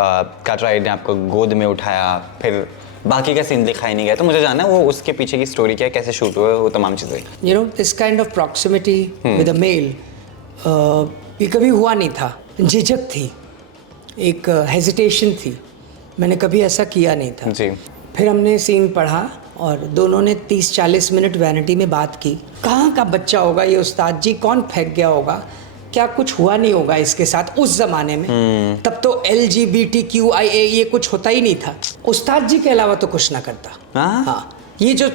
काटराइड ने आपको गोद में उठाया, फिर बाकी का सीन दिखाई नहीं गया, तो मुझे जानना है वो उसके पीछे की स्टोरी क्या है, कैसे शूट हुआ, वो तमाम चीज़ें। You know this kind of proximity with a male ये कभी हुआ नहीं था। झिझक थी, एक हेजिटेशन थी, मैंने कभी ऐसा किया नहीं था जी। फिर हमने सीन पढ़ा और दोनों ने 30-40 मिनट वैनिटी में बात की। कहाँ का बच्चा होगा ये उस्ताद जी, कौन फेंक गया होगा, क्या कुछ हुआ नहीं होगा इसके साथ उस ज़माने में। तब तो LGBTQIA ये कुछ होता ही नहीं था। उस्ताद जी के अलावा तो कुछ ना करता। हाँ, ये जो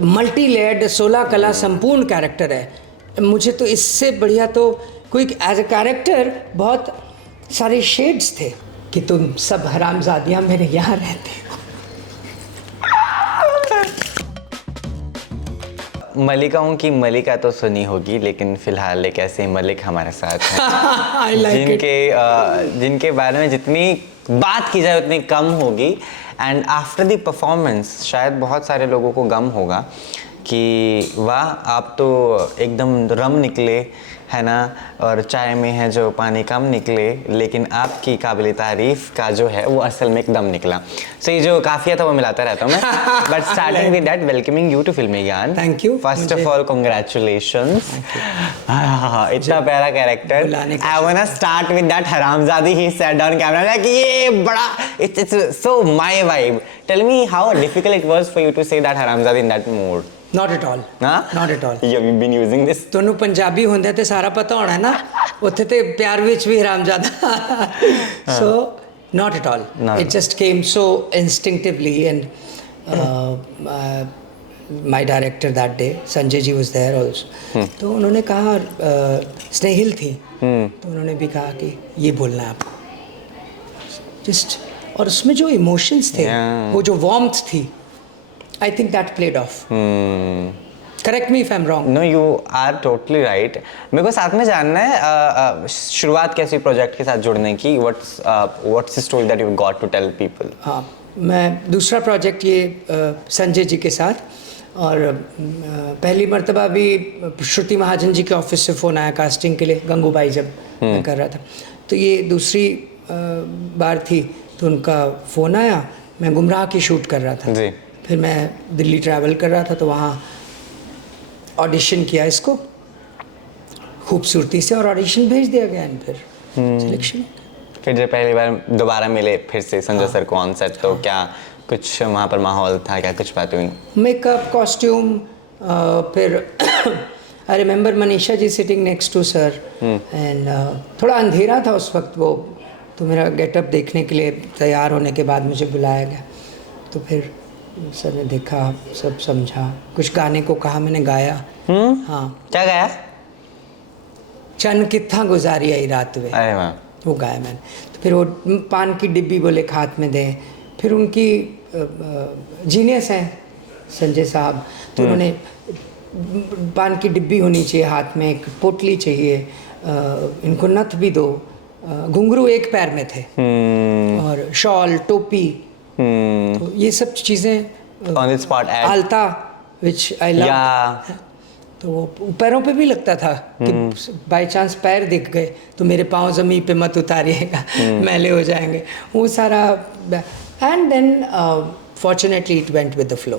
मल्टी लेयर्ड 16 कला संपूर्ण कैरेक्टर है, मुझे तो इससे बढ़िया तो कोई एज अ कैरेक्टर बहुत सारे शेड्स थे कि तुम सब हरामजादियाँ मेरे यहाँ रहते हो। मलिकाओं की मलिका तो सुनी होगी, लेकिन फिलहाल एक ऐसे मलिक हमारे साथ हैं जिनके बारे में जितनी बात की जाए उतनी कम होगी। एंड आफ्टर द परफॉर्मेंस शायद बहुत सारे लोगों को गम होगा कि वाह आप तो एकदम रम निकले, है ना, और चाय में है जो पानी कम निकले, लेकिन आपकी काबिल तारीफ का जो है वो असल में एकदम निकला। सो ये जो काफिया था वो मिलाता रहता हूँ मैं। But starting with that, welcoming you to Filmygyan. Thank you. First of all congratulations. इतना प्यारा character. I want to start with that हरामजादी he said on camera like ये बड़ा it's so my vibe. Tell me how difficult it was for you to say that हरामजादी in that mode. Not at all. Not at all. You have been using this. ਤੁਹਾਨੂੰ ਪੰਜਾਬੀ ਹੁੰਦੇ ਤੇ ਸਾਰਾ ਪਤਾ ਹੋਣਾ ਨਾ, ਉੱਥੇ ਤੇ ਪਿਆਰ ਵਿੱਚ ਵੀ ਹਰਾਮਜ਼ਾਦਾ। So not at all. It just came so instinctively and my director that day, Sanjay ji was there also. तो उन्होंने कहा स्नेहिल थी, तो उन्होंने भी कहा कि ये बोलना है आपको। Just और उसमें जो इमोशंस थे, वो जो वार्मथ थी, I think that played off. Correct me if I'm wrong. No, you are totally right. मेरे को साथ में जानना है शुरुआत कैसी प्रोजेक्ट के साथ जुड़ने की। What's the story that you got to tell people? हाँ, मैं दूसरा प्रोजेक्ट ये संजय जी के साथ, और पहली मर्तबा भी श्रुति महाजन जी के ऑफिस से फ़ोन आया कास्टिंग के लिए, गंगूबाई जब मैं कर रहा था, तो ये दूसरी बार थी, तो उनका फ़ोन आया। मैं गुमराह की शूट कर रहा था जी। फिर मैं दिल्ली ट्रैवल कर रहा था, तो वहाँ ऑडिशन किया इसको खूबसूरती से, और ऑडिशन भेज दिया गया, फिर सिलेक्शन। फिर जब पहली बार दोबारा मिले फिर से संजय सर को ऑन सेट, तो क्या कुछ वहाँ पर माहौल था, क्या कुछ बात हुई? मेकअप, कॉस्ट्यूम, फिर I remember Manisha ji sitting next to sir, and थोड़ा अंधेरा था उस वक्त वो, तो मेरा गेटअप देखने के लिए तैयार होने के बाद मुझे बुलाया गया। तो फिर सर ने देखा, सब समझा, कुछ गाने को कहा, मैंने गाया। हाँ, क्या गाया? चन कित्था गुजारी आई रात वे, अरे वाह, वो गाया मैंने। तो फिर वो पान की डिब्बी बोले हाथ में दे, फिर उनकी जीनियस हैं संजय साहब, तो उन्होंने पान की डिब्बी होनी चाहिए हाथ में, एक पोटली चाहिए, इनको नथ भी दो, घुंघरू एक पैर में थे, और शॉल, टोपी, तो ये सब चीज़ें ऑन द स्पॉट, आलता विच आई लव। तो वो पैरों पे भी लगता था कि बाय चांस पैर दिख गए तो मेरे पाँव ज़मीन पे मत उतारिएगा, मैले हो जाएंगे, वो सारा। And then fortunately it went with the flow.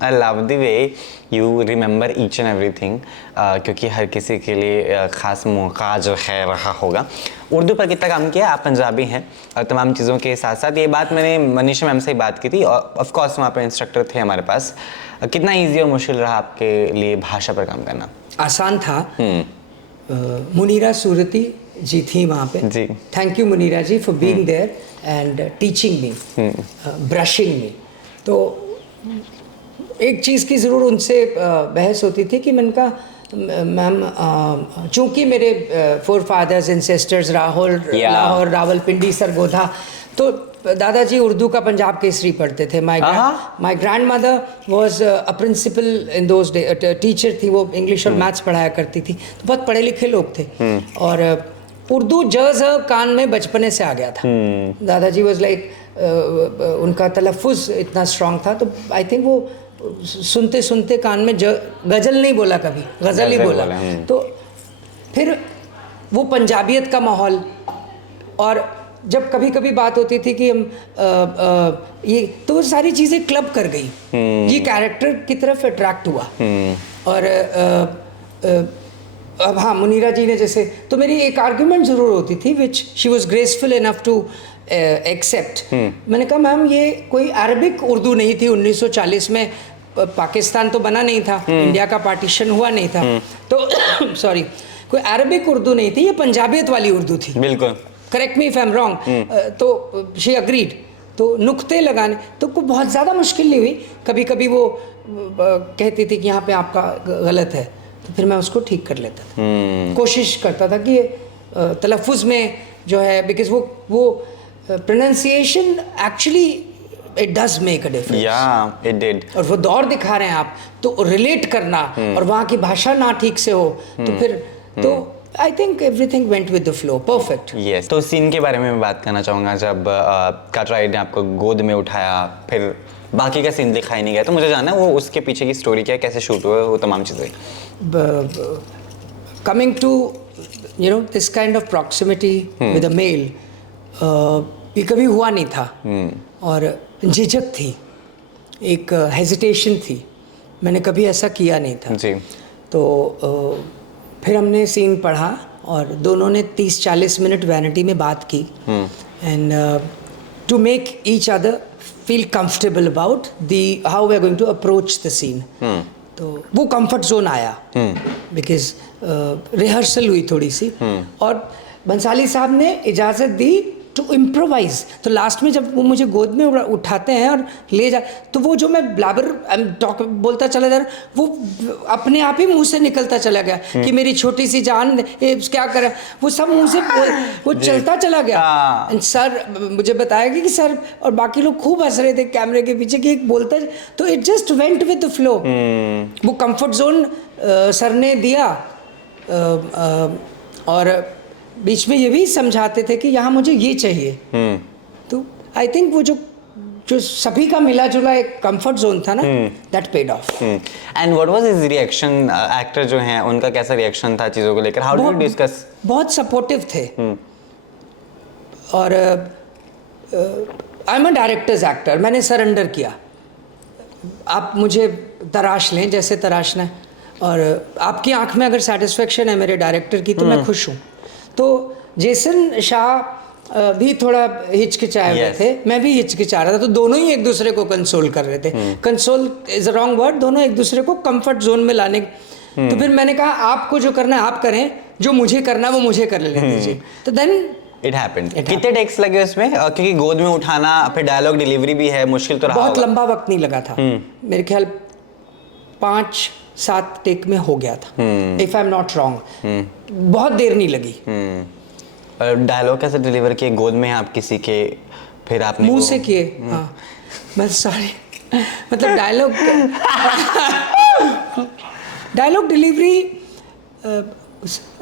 I love the way you remember each and everything, क्योंकि हर किसी के लिए ख़ास मौका जो है रहा होगा। उर्दू पर कितना काम किया, आप पंजाबी हैं, और तमाम चीज़ों के साथ साथ ये बात मैंने मनीषा मैम से ही बात की थी, और ऑफ कोर्स वहाँ पे इंस्ट्रक्टर थे हमारे पास। कितना ईजी और मुश्किल रहा आपके लिए भाषा पर काम करना? आसान था। मुनीरा सूरती जी थी वहाँ पे जी। Thank you Munira ji for being there and teaching me, brushing me. तो एक चीज़ की ज़रूर उनसे बहस होती थी कि मैंने कहा मैम, चूँकि मेरे forefathers and sisters Lahore Rawalpindi Sargodha, तो दादाजी उर्दू का पंजाब केसरी पढ़ते थे। My grandmother was a principal in those day, teacher थी, वो इंग्लिश और मैथ्स पढ़ाया करती थी, तो बहुत पढ़े लिखे लोग थे। और उर्दू कान में बचपने से आ गया था। दादाजी वॉज लाइक, उनका तलफ़ुज़ इतना स्ट्रॉन्ग था, तो आई थिंक वो सुनते सुनते कान में गज़ल नहीं बोला, कभी गज़ल ही बोला। तो फिर वो पंजाबियत का माहौल और जब कभी कभी बात होती थी कि हम ये, तो वो सारी चीज़ें क्लब कर गई, ये कैरेक्टर की तरफ अट्रैक्ट हुआ। और अब हाँ, मुनीरा जी ने जैसे, तो मेरी एक आर्ग्यूमेंट ज़रूर होती थी which she was graceful enough to accept. मैंने कहा मैम ये कोई अरबिक उर्दू नहीं थी, 1940 में पाकिस्तान तो बना नहीं था, इंडिया का पार्टीशन हुआ नहीं था, तो सॉरी, कोई अरबिक उर्दू नहीं थी, ये पंजाबियत वाली उर्दू थी। बिल्कुल, correct me if I am wrong. तो शी अग्रीड, तो नुक्ते लगाने तो को बहुत ज़्यादा मुश्किल नहीं हुई। कभी कभी वो कहती थी कि यहाँ पे आपका गलत है, तो फिर मैं उसको ठीक कर लेता था। कोशिश करता था कि तलफ़ुज़ में जो है, बिकॉज वो pronunciation actually it does make a difference. या इट डिड। और वो दौर दिखा रहे हैं आप, तो रिलेट करना, और वहाँ की भाषा ना ठीक से हो तो फिर तो I think everything went with the flow, perfect. Yes, तो सीन के बारे में मैं बात करना चाहूँगा। जब काटराइड ने आपको गोद में उठाया, फिर बाकी का सीन दिखाई नहीं गया, तो मुझे जानना है वो उसके पीछे की स्टोरी क्या है, कैसे शूट हुआ, वो तमाम चीज़ें। Coming to you know this kind of proximity with a male, ये कभी हुआ नहीं था, और झिझक थी, एक हेजिटेशन थी, मैंने कभी ऐसा किया नहीं था जी। तो फिर हमने सीन पढ़ा और दोनों ने 30-40 मिनट वैनिटी में बात की, and to make each other feel comfortable about the how we are going to approach the scene. तो वो कंफर्ट जोन आया, बिकॉज रिहर्सल हुई थोड़ी सी, और बंसाली साहब ने इजाज़त दी टू इम्प्रोवाइज। तो लास्ट में जब वो मुझे गोद में उठाते हैं और ले जा, तो वो जो मैं ब्लाबर बोलता चला जा रहा, वो अपने आप ही मुंह से निकलता चला गया कि मेरी छोटी सी जान क्या करे, वो सब मुंह से वो चलता चला गया। एंड सर मुझे बताया कि सर और बाकी लोग खूब हंस रहे थे कैमरे के पीछे कि एक बोलता, तो it just went with the flow. वो कंफर्ट जोन सर ने दिया, और बीच में ये भी समझाते थे कि यहाँ मुझे ये चाहिए। तो आई थिंक वो जो सभी का मिला जुला एक कंफर्ट जोन था ना, that paid of. And what was his reaction? Actor जो हैं उनका कैसा रिएक्शन था चीज़ों को लेकर? How did you discuss? बहुत सपोर्टिव थे, और I am a directors actor, मैंने सरेंडर किया। आप मुझे तराश लें जैसे तराशना है, और आपकी आंख में अगर सेटिस्फेक्शन है मेरे डायरेक्टर की तो मैं खुश हूँ। तो जेसन शाह भी थोड़ा हिचकिचाए हुए थे, मैं भी हिचकिचा रहा था, तो दोनों ही एक दूसरे को कंसोल कर रहे थे। Console is a wrong word, दोनों एक दूसरे को कंफर्ट जोन में लाने। तो फिर मैंने कहा आपको जो करना है आप करें, जो मुझे करना है वो मुझे कर लेने दीजिए। तो देन इट हैपेंड। कितने टेक्स लगे उसमें? क्योंकि गोद में उठाना, फिर डायलॉग डिलीवरी भी है, मुश्किल तो रहा। बहुत लंबा वक्त नहीं लगा था, मेरे ख्याल 5-7 टेक में हो गया था, if I am not wrong. बहुत देर नहीं लगी। डायलॉग कैसे डिलीवर किए? गोद में आप किसी के, फिर आपने मुंह से किए। हाँ, मैं सॉरी, मतलब डायलॉग डिलीवरी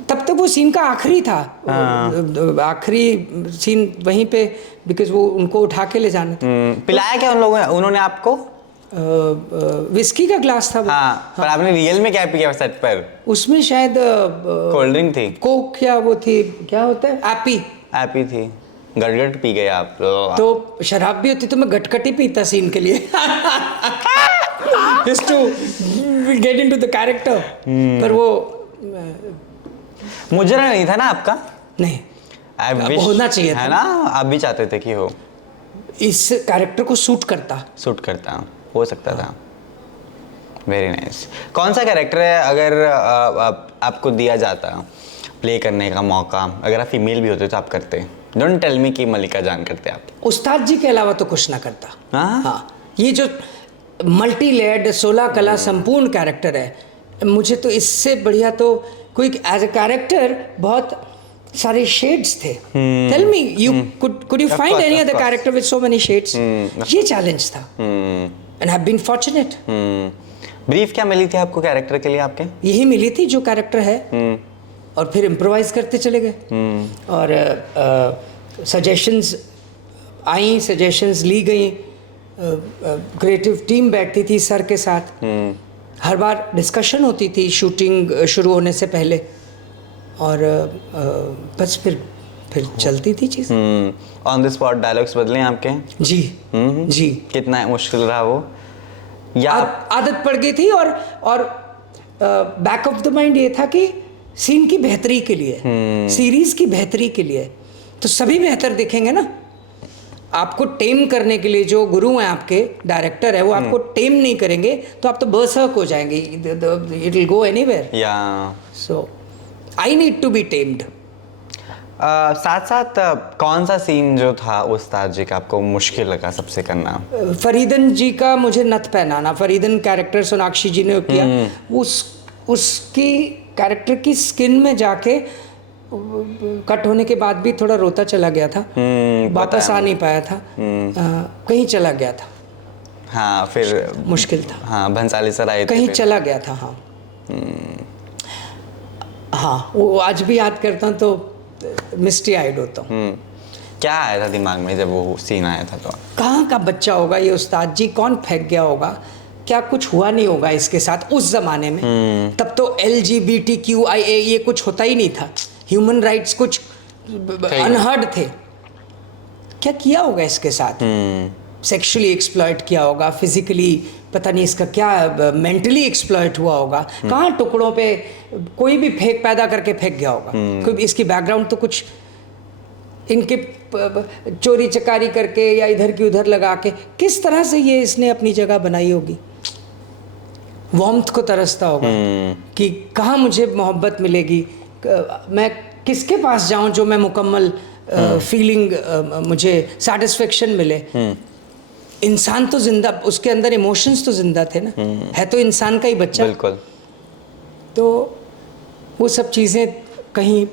तब तक वो सीन का आखिरी था, आखिरी सीन वहीं पे, बिकॉज वो उनको उठा के ले जाना था। पिलाया क्या उन लोगों ने, उन्होंने आपको? विस्की का ग्लास था वो। हाँ, पर आपने रियल में क्या पिया सेट पर? उसमें शायद कोल्ड ड्रिंक थी, कोक या वो थी, क्या होता है, एपी थी। गटगट पी गए आप तो शराब भी होती तो मैं गटगट ही पीता सीन के लिए, just to get into the character। पर वो मुजरा नहीं था ना आपका? नहीं, होना चाहिए था, है ना? आप भी चाहते थे कि हो, इस कैरेक्टर को सूट करता हो सकता था। Very nice. कौन सा कैरेक्टर है अगर आपको दिया जाता प्ले करने का मौका, अगर आप फीमेल भी होते तो आप करते? डोंट टेल मी कि मलिका जान करते आप। उस्ताद जी के अलावा तो कुछ ना करता। हाँ, ये जो मल्टी लेयर्ड 16 कला संपूर्ण कैरेक्टर है, मुझे तो इससे बढ़िया तो कोई एज अ कैरेक्टर बहुत सारे शेड्स थे। Tell me, you could you find any other character with so many shades? ये चैलेंज था, and have been fortunate. Brief क्या मिली थी आपको कैरेक्टर के लिए आपके? यही मिली थी जो कैरेक्टर है, और फिर इम्प्रोवाइज करते चले गए। और सजेशंस आई, सजेशंस ली गई, क्रिएटिव टीम बैठती थी सर के साथ, हर बार डिस्कशन होती थी शूटिंग शुरू होने से पहले, और बस फिर फिर चलती थी चीज़। ऑन द स्पॉट डायलॉग्स बदले हैं आपके? जी जी। कितना मुश्किल रहा वो, या आदत पड़ गई थी, और बैक ऑफ द माइंड ये था कि सीन की बेहतरी के लिए, सीरीज की बेहतरी के लिए तो सभी बेहतर दिखेंगे ना। आपको टेम करने के लिए जो गुरु हैं आपके, डायरेक्टर है, वो आपको टेम नहीं करेंगे तो आप तो बर्सर्क हो जाएंगे, इट विल गो एनीवेयर। या so I need to be tamed. साथ साथ कौन सा सीन जो था उस्ताद जी का आपको मुश्किल लगा सबसे करना? फरीदन जी का मुझे नथ पहनाना, फरीदन कैरेक्टर सोनाक्षी जी ने किया, उसकी कैरेक्टर की स्किन में जाके कट होने के बाद भी थोड़ा रोता चला गया था, वापस आ नहीं पाया था, कहीं चला गया था। हाँ, फिर मुश्किल था। हाँ, भंसाली सर आए थे, कहीं चला गया था। हाँ हाँ, वो आज भी याद करता हूँ तो मिस्टी आइड होता हूँ। क्या आया था दिमाग में जब वो सीन आया था? तो कहाँ का बच्चा होगा ये उस्ताद जी, कौन फेंक गया होगा, क्या कुछ हुआ नहीं होगा इसके साथ उस जमाने में। तब तो LGBTQIA ये कुछ होता ही नहीं था, ह्यूमन राइट्स कुछ अनहर्ड थे। क्या किया होगा इसके साथ? सेक्सुअली एक्सप्लॉइट किया होगा, फिजिकली पता नहीं इसका क्या, मेंटली एक्सप्लॉइट हुआ होगा, कहाँ टुकड़ों पे कोई भी फेंक पैदा करके फेंक गया होगा। कोई इसकी बैकग्राउंड तो कुछ इनके चोरी चकारी करके या इधर की उधर लगा के किस तरह से ये इसने अपनी जगह बनाई होगी। वार्मथ को तरसता होगा कि कहाँ मुझे मोहब्बत मिलेगी, मैं किसके पास जाऊं जो मैं मुकम्मल फीलिंग, मुझे सेटिस्फेक्शन मिले। इंसान तो जिंदा, उसके अंदर इमोशंस तो जिंदा थे ना, है तो इंसान का ही बच्चा। बिल्कुल। तो वो सब चीज़ें कहीं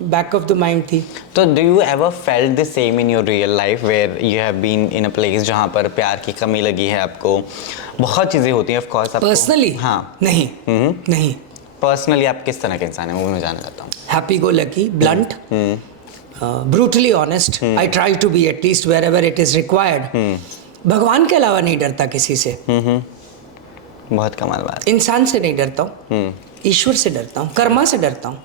बैक ऑफ द माइंड थी। तो do you ever felt the same in your real life where you have been in a place जहाँ पर प्यार की कमी लगी है आपको? बहुत चीज़ें होती हैं ऑफ कोर्स। पर्सनली? हाँ। नहीं नहीं। पर्सनली आप किस तरह के इंसान हैं वो मैं जानना चाहता हूँ। Happy go lucky, blunt, brutally honest, I try to be at least wherever it is required. भगवान के अलावा नहीं डरता किसी से। बहुत कमाल बात। इंसान से नहीं डरता हूँ, ईश्वर से डरता हूँ, कर्मा से डरता हूँ,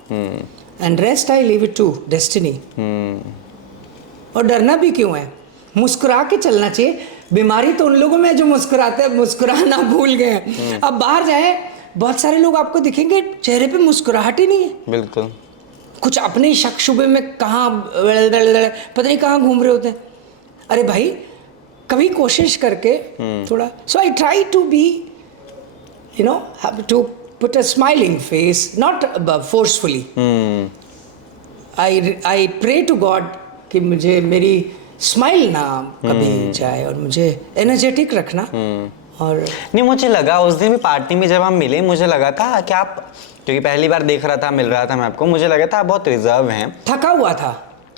and rest I leave it to destiny. और डरना भी क्यों है, मुस्कुरा के चलना चाहिए। बीमारी तो उन लोगों में है जो मुस्कुराते हैं, मुस्कुराना भूल गए हैं। अब बाहर जाए, बहुत सारे लोग आपको दिखेंगे चेहरे पे मुस्कुराहट ही नहीं है। बिल्कुल। कुछ अपने शक शुबे में कहाँ पता नहीं कहाँ घूम रहे होते हैं। अरे भाई, कभी कोशिश करके थोड़ा, so I try to be, you know, to put a smiling face, not forcefully. I pray to God कि मुझे मेरी स्माइल ना कभी जाए और मुझे एनर्जेटिक रखना। और नहीं, मुझे लगा उस दिन भी पार्टी में जब हम मिले, मुझे लगा था कि आप, क्योंकि पहली बार देख रहा था, मिल रहा था मैं आपको, मुझे लगा था आप बहुत रिजर्व हैं, थका हुआ था,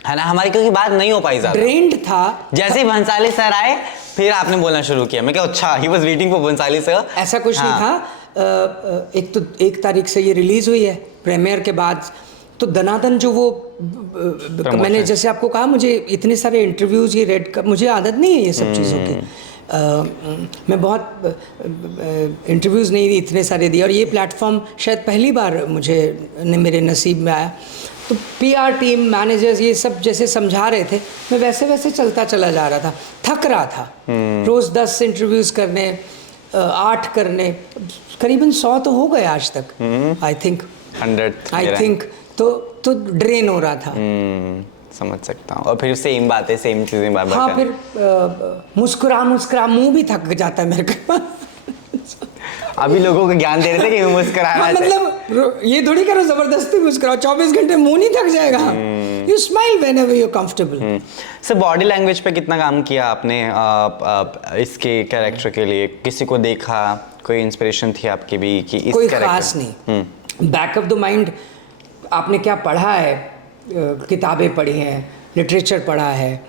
है ना, हमारी क्योंकि बात नहीं हो पाई ज्यादा, ड्रेन्ड था। जैसे ही भंसाली सर आए फिर आपने बोलना शुरू किया। मैं क्या, अच्छा, he was waiting for Bhansali sir. ऐसा कुछ नहीं था। एक तो 1 तारीख से ये रिलीज हुई है, प्रीमियर के बाद तो दनादन जो वो मैंने जैसे आपको कहा, मुझे इतने सारे इंटरव्यूज ये रेड का, मुझे आदत नहीं है ये सब चीज़ों की। मैं बहुत इंटरव्यूज़ नहीं इतने सारे दिए, और ये प्लेटफॉर्म शायद पहली बार मुझे मेरे नसीब में आया। तो PR टीम, मैनेजर्स, ये सब जैसे समझा रहे थे, मैं वैसे वैसे चलता चला जा रहा था, थक रहा था। रोज़ 10 इंटरव्यूज़ करने, 8 करने, करीबन 100 तो हो गए आज तक। आई थिंक 100 आई थिंक तो ड्रेन हो रहा था। समझ सकता हूँ। और फिर सेम बातें, सेम चीजें बार बार। हाँ, फिर मुस्कुरा मुंह भी थक जाता है मेरे को। अभी लोगों को ज्ञान दे रहे थे कि मुस्कुराना हाँ, मतलब ये थोड़ी करो जबरदस्ती मुस्कुराओ, 24 घंटे मुंह नहीं थक जाएगा। You smile whenever you comfortable. Sir, body language पे कितना काम किया आपने इसके कैरेक्टर के लिए? किसी को देखा, कोई इंस्पिरेशन थी आपकी भी कि इस कोई खास नहीं। बैक ऑफ द माइंड, आपने क्या पढ़ा है, किताबें पढ़ी हैं, लिटरेचर पढ़ा है,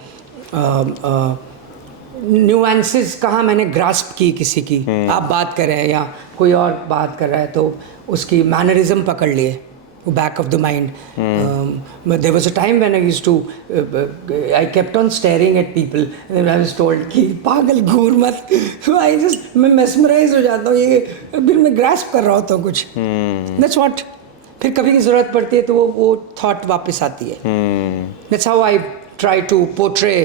न्यूएंसेस कहाँ मैंने ग्रास्प की किसी की, आप बात कर रहे हैं या कोई और बात कर रहा है तो उसकी मैनरिज्म पकड़ लिए, वो back of the mind. There was a time when I used to, I kept on staring at people, I was told कि पागल घूर मत। आई जस्ट, मैं मेस्मराइज हो जाता हूँ, ये फिर मैं ग्रास्प कर रहा होता हूँ कुछ। दैट्स व्हाट फिर कभी की ज़रूरत पड़ती है तो वो थॉट वापस आती है. That's how I try to portray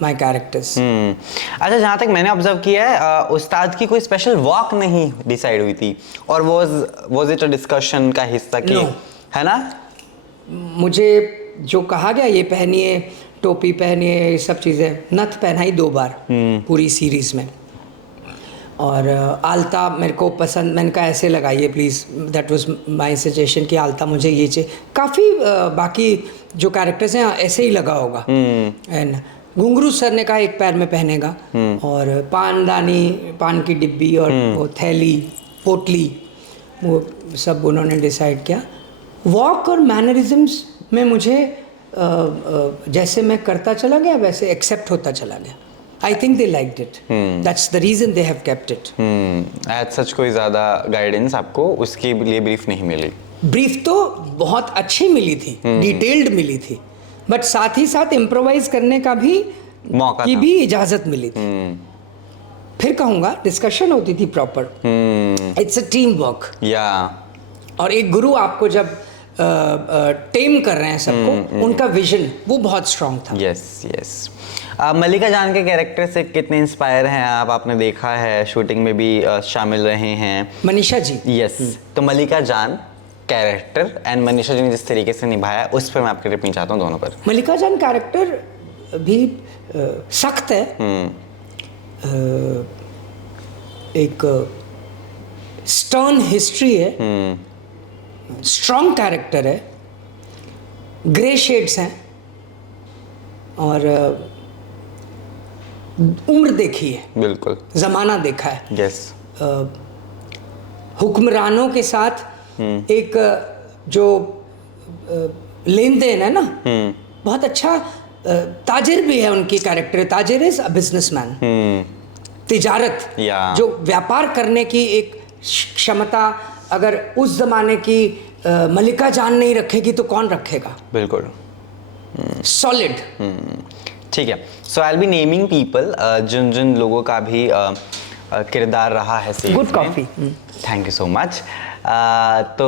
my characters. अच्छा, जहाँ तक मैंने ऑब्जर्व किया है उस्ताद की कोई स्पेशल वॉक नहीं डिसाइड हुई थी, और वाज इट अ डिस्कशन का हिस्सा कि No. है ना? मुझे जो कहा गया ये पहनिए, टोपी पहनिए, ये सब चीज़ें, नथ पहनाई 2 बार पूरी सीरीज़ में. और आलता मेरे को पसंद, मैंने कहा ऐसे लगाइए please, that was my suggestion कि आलता मुझे ये चाहिए. काफ़ी बाकी जो कैरेक्टर्स हैं ऐसे ही लगा होगा. एंड घुंघरू सर ने कहा एक पैर में पहनेगा, और पानदानी, पान की डिब्बी और वो थैली, पोटली, वो सब उन्होंने डिसाइड किया. वॉक और मैनरिज्म्स में मुझे जैसे मैं करता चला गया वैसे एक्सेप्ट होता चला गया. I think they liked it. That's the reason they have kept it. As such कोई ज़्यादा गाइडेंस आपको उसके लिए ब्रीफ नहीं मिली? ब्रीफ तो बहुत अच्छी मिली थी, डिटेल्ड मिली थी, बट साथ ही साथ इम्प्रोवाइज करने का भी मौका की भी इजाज़त मिली थी. फिर कहूँगा डिस्कशन होती थी proper. It's a team work. या और एक गुरु आपको जब टेम कर रहे हैं सबको, उनका विजन वो बहुत स्ट्रांग था. यस. मलिका जान के कैरेक्टर से कितने इंस्पायर हैं आप? आपने देखा है शूटिंग में भी शामिल रहे हैं. मनीषा जी. यस. तो मलिका जान कैरेक्टर एंड मनीषा जी ने जिस तरीके से निभाया, उस पर मैं आपके टिप्पणी चाहता हूँ दोनों पर. मलिका जान कैरेक्टर भी सख्त है. एक स्टर्न हिस्ट्री है, स्ट्रॉन्ग कैरेक्टर है, ग्रे शेड्स हैं, और उम्र देखी है, बिल्कुल जमाना देखा है. यस. हुक्मरानों के साथ एक जो लेन देन है ना, बहुत अच्छा. ताजिर भी है उनकी कैरेक्टर. Tajir is a businessman. तिजारत, जो व्यापार करने की एक क्षमता अगर उस जमाने की मलिका जान नहीं रखेगी तो कौन रखेगा? बिल्कुल. सॉलिड. ठीक है. So I will be naming people जिन जिन लोगों का भी किरदार रहा है सीरीज में. Good coffee. Thank you so much. तो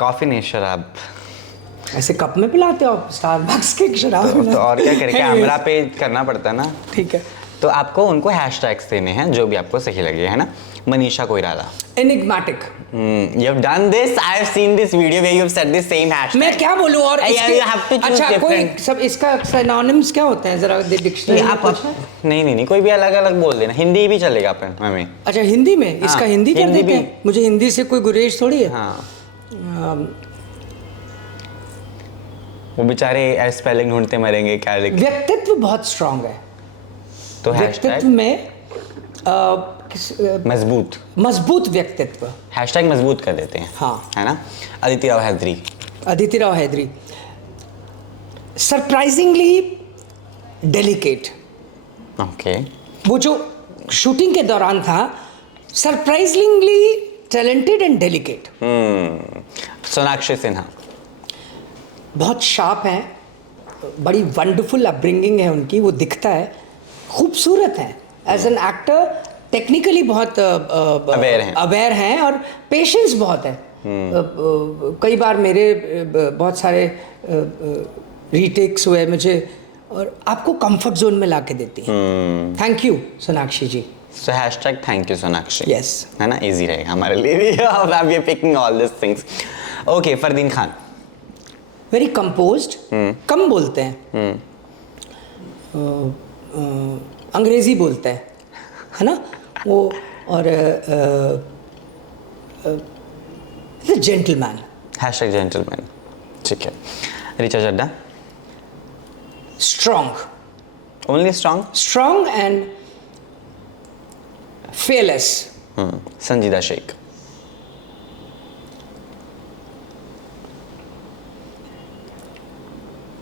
कॉफी नहीं, शराब ऐसे कप में पिलाते हो स्टारबक्स के शराब? तो और क्या करें, कैमरा पे करना पड़ता है ना. ठीक है. तो आपको उनको हैशटैग्स देने हैं जो भी आपको सही लगे, है ना. Manisha Koirala. Enigmatic. You have done this. I have seen this video where you have said the same hashtag. मैं क्या बोलूं? और you have to choose अच्छा different. कोई सब इसका सिनोनिम्स क्या होते हैं जरा डिक्शनरी में आप नहीं कोई भी अलग अलग बोल देना. हिंदी भी चलेगा अपन हमें. अच्छा हिंदी में इसका हिंदी कर देते हैं. मुझे हिंदी से कोई गुरेज थोड़ी है. हाँ. वो बेचारे स्पेलिंग ढूंढते मरेंगे क्या लिख. व्यक्तित्व बहुत स्ट्रांग है. तो व्यक्तित्व में मजबूत व्यक्तित्व. हैशटैग मजबूत कर देते हैं. हाँ. है ना. Aditi Rao Hydari. Surprisingly delicate. Okay. वो जो शूटिंग के दौरान था, surprisingly talented and delicate. Sonakshi Sinha. बहुत शार्प है, बड़ी वंडरफुल अपब्रिंगिंग है उनकी, वो दिखता है, खूबसूरत है. एज एन एक्टर टेक्निकली बहुत अवेयर हैं और पेशेंस बहुत है. कई बार मेरे बहुत सारे रीटेक्स हुए मुझे, और आपको कंफर्ट जोन में ला के देती है. Thank you Sonakshi ji. So hashtag thank you Sonakshi. Yes. है ना, इजी रहेगा हमारे लिए भी. अब we are picking all these things. Okay, Fardeen Khan. Very composed. कम बोलते हैं. अंग्रेजी बोलते हैं, है ना वो. और जेंटलमैन. Hashtag gentleman. ठीक है. Richa Chadha. Strong. Only strong and fearless. Sanjeeda Sheikh.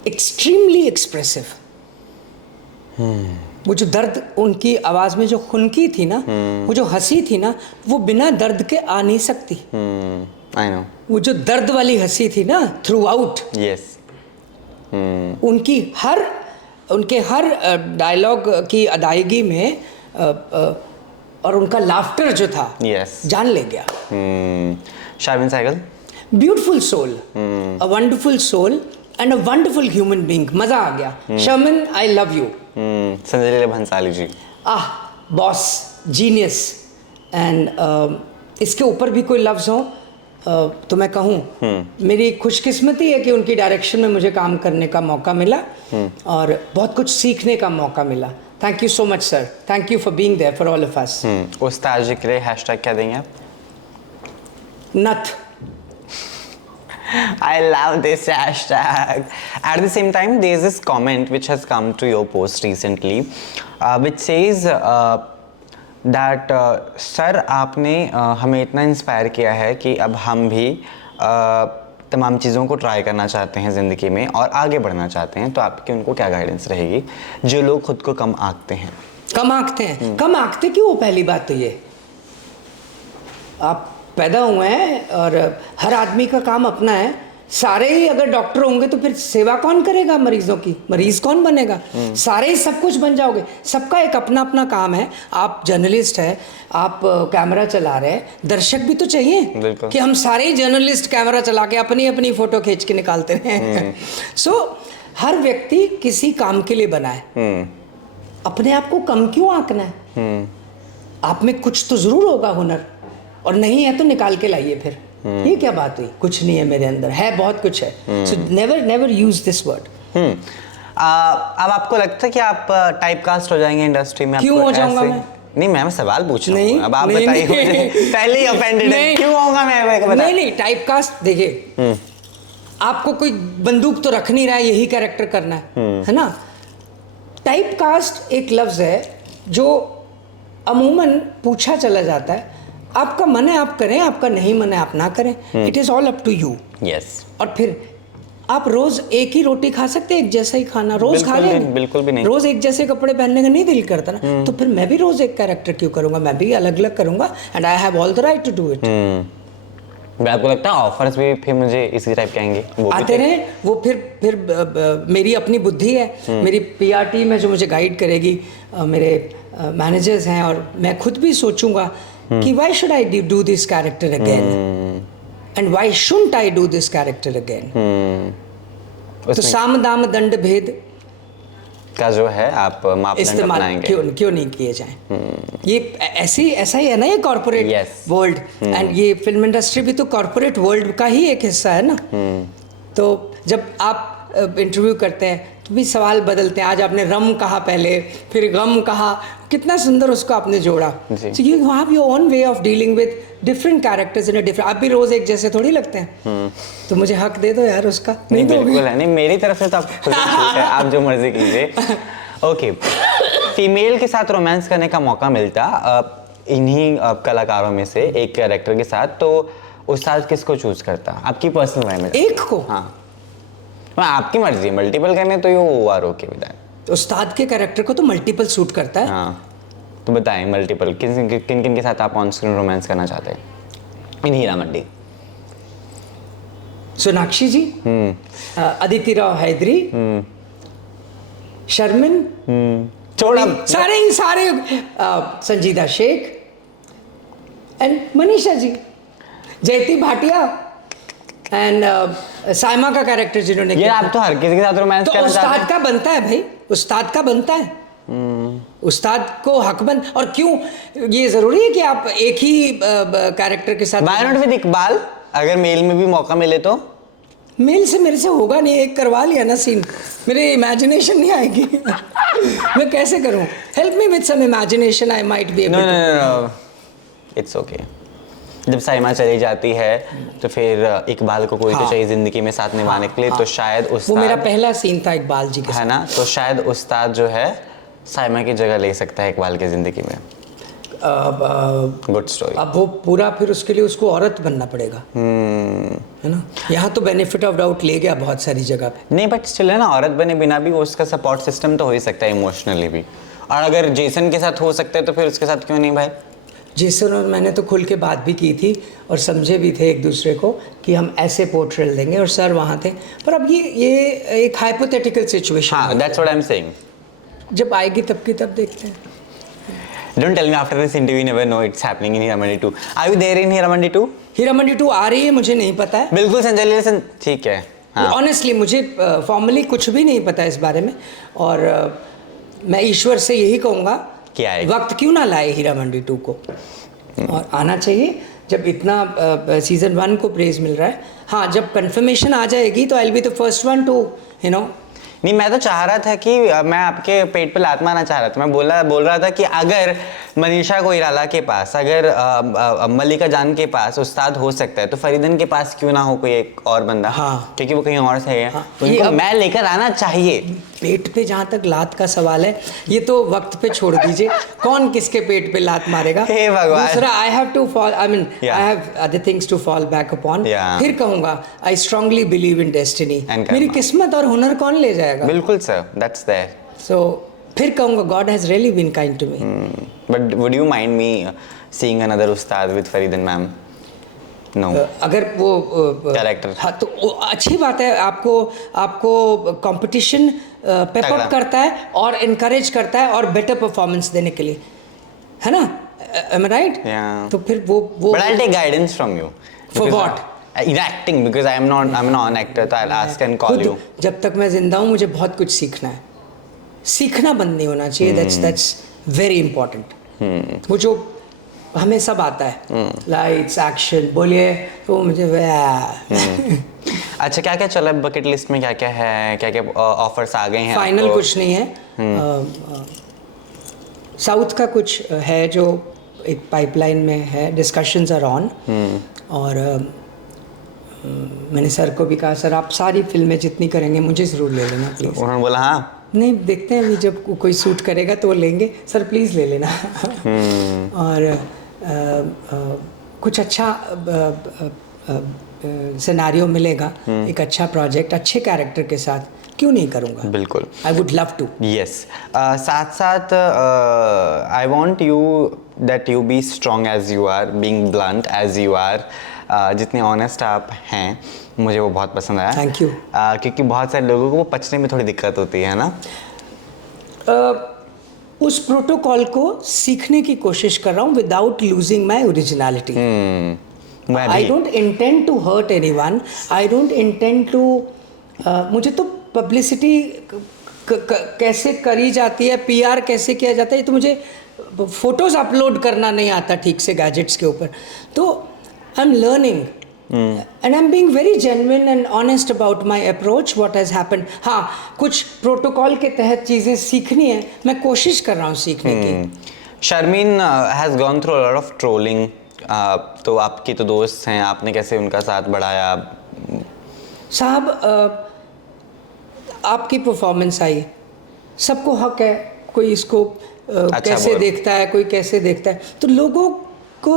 Extremely expressive. वो जो दर्द उनकी आवाज में जो खुनकी थी ना, वो जो हंसी थी ना, वो बिना दर्द के आ नहीं सकती. I know. वो जो दर्द वाली हंसी थी ना थ्रू आउट. Yes. उनके हर डायलॉग की अदायगी में और उनका लाफ्टर जो था, yes. जान ले गया. Sharvin Sehgal. Beautiful soul, a wonderful soul and a wonderful human being. मजा आ गया. Sharmin, I love you. Sanjay Leela Bhansali ji, boss, genius. And इसके ऊपर भी कोई लफ्ज़ हो तो मैं कहूँ मेरी खुशकिस्मती है कि उनकी डायरेक्शन में मुझे काम करने का मौका मिला और बहुत कुछ सीखने का मौका मिला. Thank you so much sir. Thank you for being there for all of us. उस्ताद जी के लिए हैशटैग क्या देंगे आप? नथ. I love this hashtag. At the same time, there is this comment which has come to your post recently, which says that sir आपने हमें इतना इंस्पायर किया है कि अब हम भी तमाम चीज़ों को ट्राई करना चाहते हैं ज़िंदगी में और आगे बढ़ना चाहते हैं. तो आपकी उनको क्या गाइडेंस रहेगी जो लोग खुद को कम आंकते हैं? कम आंकते हैं. कम आंकते क्यों? पहली बात तो ये, आप पैदा हुए हैं और हर आदमी का काम अपना है. सारे ही अगर डॉक्टर होंगे तो फिर सेवा कौन करेगा मरीजों की? मरीज कौन बनेगा? सारे ही सब कुछ बन जाओगे. सबका एक अपना अपना काम है. आप जर्नलिस्ट है, आप कैमरा चला रहे हैं, दर्शक भी तो चाहिए कि हम सारे ही जर्नलिस्ट कैमरा चला के अपनी अपनी फोटो खींच के निकालते हैं. सो हर व्यक्ति किसी काम के लिए बना है. अपने आप को कम क्यों आंकना है? आप में कुछ तो जरूर होगा हुनर, और नहीं है तो निकाल के लाइए फिर. ये क्या बात हुई? कुछ नहीं है मेरे अंदर, है बहुत कुछ है. So never use this word. अब आपको लगता है कि आप टाइप कास्ट हो जाएंगे इंडस्ट्री में? क्यों हो जाऊंगा मैं? नहीं, मैं सवाल पूछ रहा हूँ. अब आप नहीं, बताइए. पहले ही ऑफेंडेड है. क्यों होगा? मैं नहीं, टाइप कास्ट देखिए, आपको कोई बंदूक तो रख नहीं रहा है, यही कैरेक्टर करना है ना. टाइप कास्ट एक लफ्ज है जो अमूमन पूछा चला जाता है. आपका मन है आप करें, आपका नहीं मन है आप ना करें. It is all up to you. Yes. और फिर आप रोज एक ही रोटी खा सकते हैं, एक जैसा ही खाना रोज खा लेंगे? बिल्कुल भी नहीं. रोज एक जैसे कपड़े पहनने का नहीं दिल करता ना, तो फिर मैं भी रोज एक कैरेक्टर क्यों करूंगा? मैं भी अलग अलग करूंगा. And I have all the right to do it. आपको लगता है ऑफर्स भी फिर मुझे इसी टाइप के आएंगे? आते रहे. वो फिर मेरी अपनी बुद्धि है, मेरी पीआर टीम है जो मुझे गाइड करेगी, मेरे मैनेजर्स हैं, और मैं खुद भी सोचूंगा कि why should I do this character again and why shouldn't I do this character again. तो साम दाम दंड भेद का जो है आप मापदंड अपनाएंगे. क्यों नहीं किए जाएं? ये ऐसा ही है ना ये कॉर्पोरेट वर्ल्ड. एंड ये फिल्म इंडस्ट्री भी तो कॉर्पोरेट वर्ल्ड का ही एक हिस्सा है ना. तो जब आप इंटरव्यू करते हैं तो भी सवाल बदलते हैं. आज आपने रम कहा, पहले फिर गम कहा, कितना सुंदर उसको आपने जोड़ा. So you have your own way of dealing with different characters in a different. आप भी रोज एक जैसे थोड़ी लगते हैं. तो मुझे हक दे दो यार उसका. नहीं, बिल्कुल है. नहीं, मेरी तरफ से तो आप खुद ठीक है, आप जो मर्जी कीजिए. ओके. फीमेल के साथ रोमांस करने का मौका मिलता इन्हीं कलाकारों में से एक कैरेक्टर के साथ, तो उस्ताद किसको चूज करता? आपकी पर्सनल राय में. एक को? हाँ, आपकी मर्जी. मल्टीपल करने तो you are okay with that. उस्ताद के कैरेक्टर को तो मल्टीपल सूट करता है. हाँ, तो बताएं मल्टीपल किन किन के साथ आप ऑन स्क्रीन रोमांस करना चाहते हैं इन हीरामंडी? सोनाक्षी जी, अदिति राव हैदरी, शर्मिन, छोड़ा सारे संजीदा शेख एंड मनीषा जी, जयती भाटिया एंड साइमा का कैरेक्टर जिन्होंने किया. आप तो हर किसी के साथ रोमांस करना चाहते हैं. उस्ताद का बनता है भाई, उस्ताद का बनता है. उस्ताद को हक बन. और क्यों ये जरूरी है कि आप एक ही कैरेक्टर के साथ? Why not with Iqbal? अगर मेल में भी मौका मिले तो? मेल से मेरे से होगा नहीं. एक करवा लिया ना सीन, मेरे इमेजिनेशन नहीं आएगी. मैं कैसे करूं? Help me with some imagination. I might be able. No, it's okay. जब साइमा चली जाती है तो फिर इकबाल को कोई तो चाहिए जिंदगी में साथ निभाने के लिए. तो शायद उस्ताद, वो मेरा पहला सीन था इकबाल जी के साथ, है ना. तो शायद उस्ताद जो है साइमा की जगह ले सकता है इकबाल की जिंदगी में. Good story. अब वो पूरा फिर उसके लिए उसको औरत बनना पड़ेगा, है ना. यहाँ तो बेनिफिट ऑफ डाउट ले गया बहुत सारी जगह पे. नहीं, बट स्टिल है ना, औरत बने बिना भी वो उसका सपोर्ट सिस्टम तो हो ही सकता है इमोशनली भी. और अगर जेसन के साथ हो सकता है तो फिर उसके साथ क्यों नहीं भाई? जेसन और मैंने तो खुल के बात भी की थी और समझे भी थे एक दूसरे को कि हम ऐसे पोर्ट्रेल देंगे, और सर वहाँ थे. पर अब ये एक हाइपोथेटिकल सिचुएशन. हाँ, that's what I am saying. जब आएगी तब की तब देखते हैं. Don't tell me after this interview you never know it's happening in Heeramandi 2. Are you there in Heeramandi 2? Heeramandi 2 आ रही है, मुझे नहीं पता है बिल्कुल संजय लीला ठीक है. हाँ. ऑनेस्टली मुझे फॉर्मली कुछ भी नहीं पता इस बारे में, और मैं ईश्वर से यही कहूँगा कि आए. वक्त क्यों ना लाए हीरामंडी 2 को, और आना चाहिए जब इतना सीजन 1 को प्रेज मिल रहा है. हाँ, जब कंफर्मेशन आ जाएगी तो I will be the first one two नहीं, मैं तो चाह रहा था कि मैं आपके पेट पे लात मारना चाह रहा था. मैं बोल रहा था कि अगर मनीषा कोइराला के पास, अगर मल्लिका जान के पास उस्ताद हो सकता है तो फरीदन के पास क्यों ना हो कोई एक और बंदा. हाँ. क्योंकि वो कहीं और से है. हाँ. तो उनको मैं लेकर आना चाहिए. पेट पे जहाँ तक लात का सवाल है, ये तो वक्त पे छोड़ दीजिए. कौन किसके पेट पे लात मारेगा. हे भगवान. दूसरा, I have to fall, I mean I have other things to fall back upon. फिर कहूँगा I strongly believe in destiny. मेरी किस्मत और हुनर कौन ले जाएगा. बिल्कुल सर, दैट्स देयर. सो फिर कहूँगा God has really been kind to me. But would you mind me seeing another उस्ताद विद फरीदन मैम? नो. अगर वो कैरेक्टर, हाँ, तो अच्छी बात है. आपको कंपटीशन पेप अप करता है और इनकरेज करता है और बेटर परफॉर्मेंस देने के लिए, है ना. Am I right? तो फिर वो but I take guidance from you. For what? In acting, because I am non actor, तो I will ask and call you. जब तक मैं जिंदा हूँ मुझे बहुत कुछ सीखना है. सीखना बंद नहीं होना चाहिए. That's very important. वो जो हमें सब आता है, लाइट्स, एक्शन, बोलिए, तो मुझे अच्छा, क्या क्या चला है बकेट लिस्ट में? क्या क्या है, क्या क्या ऑफर्स आ गए हैं? फाइनल कुछ नहीं है. साउथ का कुछ है जो एक पाइपलाइन में है. Discussions are on. और मैंने सर को भी कहा, सर आप सारी फिल्में जितनी करेंगे मुझे ज़रूर ले लेना प्लीज़. उन्होंने बोला हाँ. नहीं, देखते हैं अभी, जब कोई सूट करेगा तो वो लेंगे. सर प्लीज़ ले लेना. और कुछ अच्छा सिनेरियो मिलेगा, एक अच्छा प्रोजेक्ट अच्छे कैरेक्टर के साथ, क्यों नहीं करूँगा. बिल्कुल, I would love to. Yes. साथ साथ I want you that you be strong as you are, being blunt as you are. जितने ऑनेस्ट आप हैं, मुझे वो बहुत पसंद आया. Thank you. क्योंकि बहुत सारे लोगों को वो पचने में थोड़ी दिक्कत होती है ना. उस प्रोटोकॉल को सीखने की कोशिश कर रहा हूँ without losing my originality. I don't intend to hurt anyone. I don't intend to. मुझे तो पब्लिसिटी कैसे करी जाती है, पीआर कैसे किया जाता है, ये तो मुझे फोटोज अपलोड करना नहीं आता ठीक से गैजेट्स के ऊपर. तो I am learning and I'm being very genuine and honest about my approach, what has happened. हाँ, कुछ प्रोटोकॉल के तहत चीज़ें सीखनी है, मैं कोशिश कर रहा हूँ सीखने की. Sharmin has gone through a lot of trolling. तो आपकी तो दोस्त हैं, आपने कैसे उनका साथ बढ़ाया? साहब, आपकी परफॉर्मेंस आई, सबको हक है, कोई इसको कैसे देखता है, कोई कैसे देखता है, तो लोगों को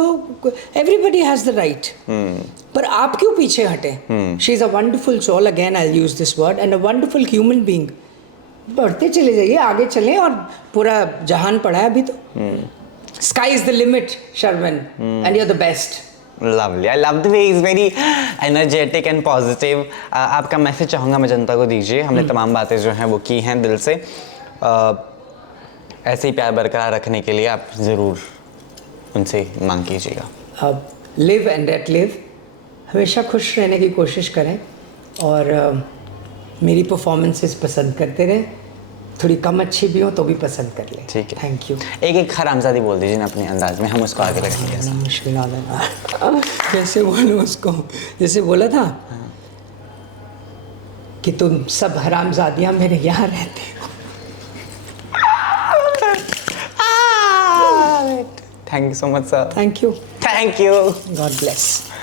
एवरीबडी हैज़ द राइट. पर आप क्यों पीछे हटे? She is a wonderful soul, again I use this word, and a wonderful human being. बढ़ते चले जाइए, आगे चलें, और पूरा जहान पड़ा है अभी तो. Sky is the limit, Sharman, and you are the best. Lovely. I love the way he's very energetic and positive. आपका मैसेज चाहूँगा मैं जनता को दीजिए. हमने तमाम बातें जो हैं वो की हैं दिल से. ऐसे ही प्यार बरकरार रखने के लिए आप ज़रूर उनसे मांग कीजिएगा. अब लिव एंड लेट लिव. हमेशा खुश रहने की कोशिश करें, और मेरी परफॉर्मेंसेस पसंद करते रहें. थोड़ी कम अच्छी भी हो तो भी पसंद कर लें. ठीक है. Thank you. एक हरामजादी बोल दीजिए ना अपने अंदाज में, हम उसको आगे रखेंगे. मुश्किल आ रहा. कैसे बोलूँ उसको? जैसे बोला था कि तुम सब हरामजादियाँ मेरे यहाँ रहते हो. Thank you so much, sir. Thank you. Thank you. God bless.